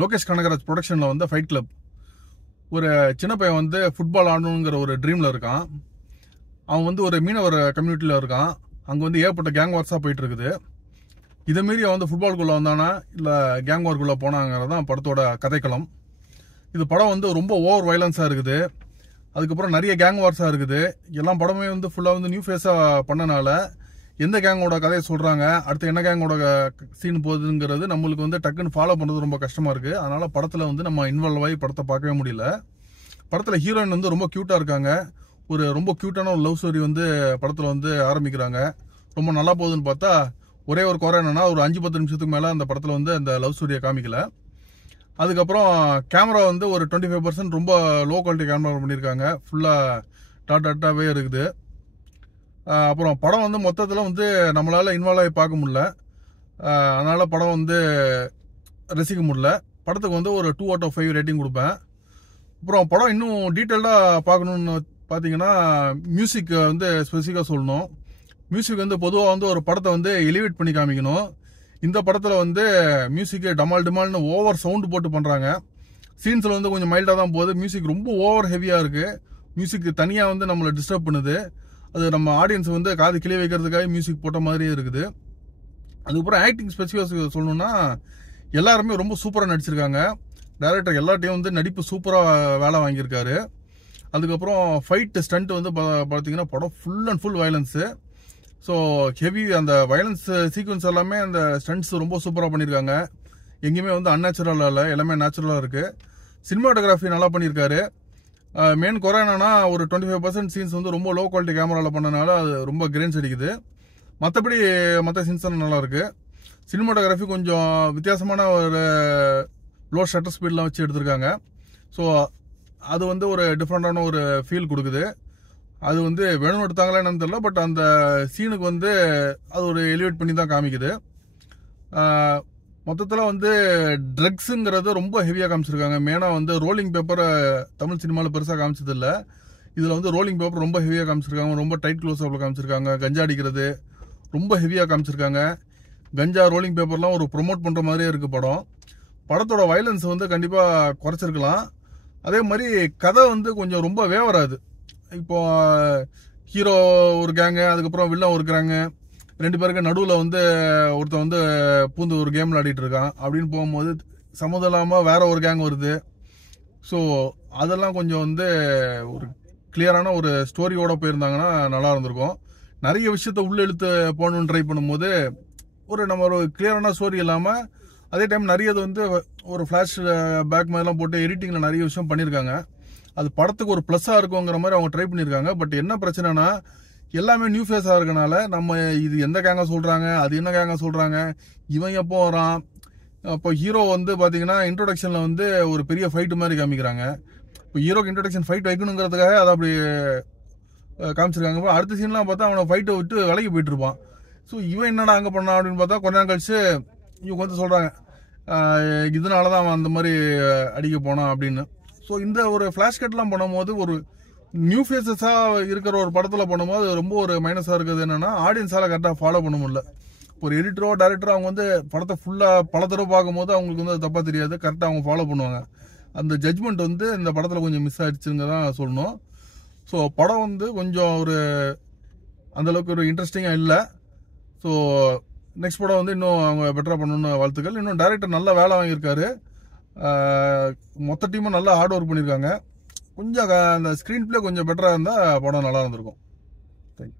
லோகேஷ் கனகராஜ் ப்ரொடக்ஷனில் வந்து fight club. ஒரு சின்ன பையன் வந்து ஃபுட்பால் ஆடணுங்கிற ஒரு ட்ரீமில் இருக்கான். அவன் வந்து ஒரு மீனவர் கம்யூனிட்டியில் இருக்கான். அங்கே வந்து ஏற்பட்ட கேங் வார்ஸாக போயிட்டு இருக்குது. இதை மீறி அவன் வந்து ஃபுட்பால்குள்ளே வந்தானா இல்லை கேங் வார்க்குள்ளே போனாங்கிறது தான் படத்தோட கதைக்களம். இது படம் வந்து ரொம்ப ஓவர் வயலன்ஸாக இருக்குது. அதுக்கப்புறம் நிறைய கேங் வார்ஸாக இருக்குது. எல்லாம் படமே வந்து ஃபுல்லாக வந்து நியூ ஃபேஸாக பண்ணனால எந்த கேங்கோட கதையை சொல்கிறாங்க, அடுத்து என்ன கேங்கோட சீன் போகுதுங்கிறது நம்மளுக்கு வந்து டக்குன்னு ஃபாலோ பண்ணுறது ரொம்ப கஷ்டமாக இருக்குது. அதனால் படத்தில் வந்து நம்ம இன்வால்வ் ஆகி படத்தை பார்க்கவே முடியல. படத்தில் ஹீரோயின் வந்து ரொம்ப க்யூட்டாக இருக்காங்க. ஒரு ரொம்ப க்யூட்டான ஒரு லவ் ஸ்டோரி வந்து படத்தில் வந்து ஆரம்பிக்கிறாங்க. ரொம்ப நல்லா போகுதுன்னு பார்த்தா ஒரே ஒரு குறை என்னன்னா, ஒரு 5-10 நிமிஷத்துக்கு மேலே அந்த படத்தில் வந்து அந்த லவ் ஸ்டோரியை காமிக்கல. அதுக்கப்புறம் கேமரா வந்து ஒரு 25% ரொம்ப லோ குவாலிட்டி கேமரா பண்ணியிருக்காங்க. ஃபுல்லாக டாட்டாவே இருக்குது. அப்புறம் படம் வந்து மொத்தத்தில் வந்து நம்மளால் இன்வால்வ் ஆகி பார்க்க முடியல. அதனால் படம் வந்து ரசிக்க முடியல. படத்துக்கு வந்து ஒரு 2/5 ரேட்டிங் கொடுப்பேன். அப்புறம் படம் இன்னும் டீட்டெயில்டாக பார்க்கணுன்னு பார்த்தீங்கன்னா மியூசிக் வந்து ஸ்பெசிஃபிக்காக சொல்லணும். மியூசிக் வந்து பொதுவாக வந்து ஒரு படத்தை வந்து எலிவேட் பண்ணி காமிக்கணும். இந்த படத்தில் வந்து மியூசிக்கு டமால்னு ஓவர் சவுண்டு போட்டு பண்ணுறாங்க. சீன்ஸில் வந்து கொஞ்சம் மைல்டாக தான் போகுது. மியூசிக் ரொம்ப ஓவர் ஹெவியாக இருக்குது. மியூசிக் தனியாக வந்து நம்மளை டிஸ்டர்ப் பண்ணுது. அது நம்ம ஆடியன்ஸ் வந்து காது கிளி வைக்கிறதுக்காக மியூசிக் போட்ட மாதிரியே இருக்குது. அதுக்கப்புறம் ஆக்டிங் ஸ்பெசிஃபிக்காக சொல்லணும்னா எல்லாருமே ரொம்ப சூப்பராக நடிச்சிருக்காங்க. டைரக்டர் எல்லாட்டையும் வந்து நடிப்பு சூப்பராக வேலை வாங்கியிருக்காரு. அதுக்கப்புறம் ஃபைட் ஸ்டண்ட் வந்து பார்த்தீங்கன்னா படம் full and full violence. So heavy அந்த வயலன்ஸ் சீக்வன்ஸ் எல்லாமே அந்த ஸ்டண்ட்ஸ் ரொம்ப சூப்பராக பண்ணியிருக்காங்க. எங்கேயுமே வந்து அன்நேச்சுரலாக இல்லை, எல்லாமே நேச்சுரலாக இருக்குது. சினிமாட்டோகிராஃபி நல்லா பண்ணியிருக்காரு. மெயின் குறை என்னன்னா ஒரு 25% சீன்ஸ் வந்து ரொம்ப லோ குவாலிட்டி கேமராவில் பண்ணனால அது ரொம்ப கிரெயின்ஸ் அடிக்குது. மற்றபடி மற்ற சீன்ஸ் நல்லா இருக்குது. சினிமாட்டோகிராஃபி கொஞ்சம் வித்தியாசமான ஒரு லோ ஷட்டர் ஸ்பீட்லாம் வச்சு எடுத்திருக்காங்க. ஸோ அது வந்து ஒரு டிஃப்ரெண்டான ஒரு ஃபீல் கொடுக்குது. அது வந்து வேணும்னு எடுத்தாங்களா என்னன்னு தெரியல, பட் அந்த சீனுக்கு வந்து அது ஒரு எலிவேட் பண்ணி தான் காமிக்குது. மொத்தத்தில் வந்து ட்ரக்ஸுங்கிறது ரொம்ப ஹெவியாக காமிச்சிருக்காங்க. மெயினாக வந்து ரோலிங் பேப்பரை தமிழ் சினிமாவில் பெருசாக காமிச்சதில்லை. இதில் வந்து ரோலிங் பேப்பர் ரொம்ப ஹெவியாக காமிச்சிருக்காங்க. ரொம்ப டைட் க்ளோஸ் அப்பில் காமிச்சிருக்காங்க. கஞ்சா அடிக்கிறது ரொம்ப ஹெவியாக காமிச்சிருக்காங்க. கஞ்சா ரோலிங் பேப்பர்லாம் ஒரு ப்ரொமோட் பண்ணுற மாதிரியே இருக்குது படம். படத்தோட வயலன்ஸ் வந்து கண்டிப்பாக குறைச்சிருக்கலாம். அதே மாதிரி கதை வந்து கொஞ்சம் ரொம்ப வேவராது. இப்போ ஹீரோ ஒரு கேங்கு, அதுக்கப்புறம் வில்லன் ஒரு கேங்கு, 2 பேருக்கு நடுவில் வந்து ஒருத்தன் வந்து பூந்து ஒரு கேம் விளையாடிட்டு இருக்கான். அப்படின்னு போகும்போது சம்மந்தம் இல்லாமல் வேற ஒரு கேங் வருது. ஸோ அதெல்லாம் கொஞ்சம் வந்து ஒரு கிளியரான ஒரு ஸ்டோரியோட போயிருந்தாங்கன்னா நல்லா இருந்திருக்கும். நிறைய விஷயத்த உள்ள இழுத்து போகணுன்னு ட்ரை பண்ணும்போது நம்ம ஒரு கிளியரான ஸ்டோரி இல்லாமல் அதே டைம் நிறைய வந்து ஒரு ஃப்ளாஷ் பேக் மாதிரிலாம் போட்டு எடிட்டிங்கில் நிறைய விஷயம் பண்ணியிருக்காங்க. அது படத்துக்கு ஒரு ப்ளஸ்ஸாக இருக்குங்கிற மாதிரி அவங்க ட்ரை பண்ணியிருக்காங்க. பட் என்ன பிரச்சனைனா எல்லாமே நியூ ஃபேஸாக இருக்கனால நம்ம இது எந்த கேங்க சொல்கிறாங்க, அது என்ன கேங்க சொல்கிறாங்க, இவன் எப்போ வரான். இப்போ ஹீரோ வந்து பார்த்தீங்கன்னா இன்ட்ரோடக்ஷனில் வந்து ஒரு பெரிய ஃபைட்டு மாதிரி காமிக்கிறாங்க. இப்போ ஹீரோக்கு இன்ட்ரோடக்ஷன் ஃபைட் வைக்கணுங்கிறதுக்காக அதை அப்படி காமிச்சிருக்காங்க. இப்போ அடுத்த சீன்லாம் பார்த்தா அவனை ஃபைட்டை விட்டு விலைக்கு போயிட்டு இருப்பான். ஸோ இவன் என்னடா அங்கே பண்ணான் அப்படின்னு பார்த்தா கொஞ்ச நேரம் கழிச்சு இவங்க வந்து சொல்கிறாங்க இதனால தான் அவன் அந்த மாதிரி அடிக்க போனான் அப்படின்னு. ஸோ இந்த ஒரு ஃப்ளாஷ் கட்லாம் பண்ணும்போது ஒரு நியூ ஃபேஸஸாக இருக்கிற ஒரு படத்தில் பண்ணும்போது ரொம்ப ஒரு மைனஸாக இருக்குது. என்னென்னா ஆடியன்ஸால் கரெக்டாக ஃபாலோ பண்ண முடியல. ஒரு எடிட்டரோ டைரக்டரோ அவங்க வந்து படத்தை ஃபுல்லாக பல தடவை பார்க்கும்போது அவங்களுக்கு வந்து அது தப்பாக தெரியாது, கரெக்டாக அவங்க ஃபாலோ பண்ணுவாங்க. அந்த ஜட்ஜ்மெண்ட் வந்து இந்த படத்தில் கொஞ்சம் மிஸ் ஆகிடுச்சுங்க தான் சொல்லணும். ஸோ படம் வந்து கொஞ்சம் ஒரு அந்தளவுக்கு ஒரு இன்ட்ரெஸ்டிங்காக இல்லை. ஸோ நெக்ஸ்ட் படம் வந்து இன்னும் அவங்க பெட்டராக பண்ணணும்னு வாழ்த்துக்கள். இன்னும் டைரக்டர் நல்ல வேலை வாங்கியிருக்காரு. மொத்த டீமும் நல்லா ஹார்ட் ஒர்க் பண்ணியிருக்காங்க. கொஞ்சம் அந்த ஸ்க்ரீன் பிளே கொஞ்சம் பெட்டராக இருந்தால் படம் நல்லா இருந்திருக்கும். தேங்க்யூ.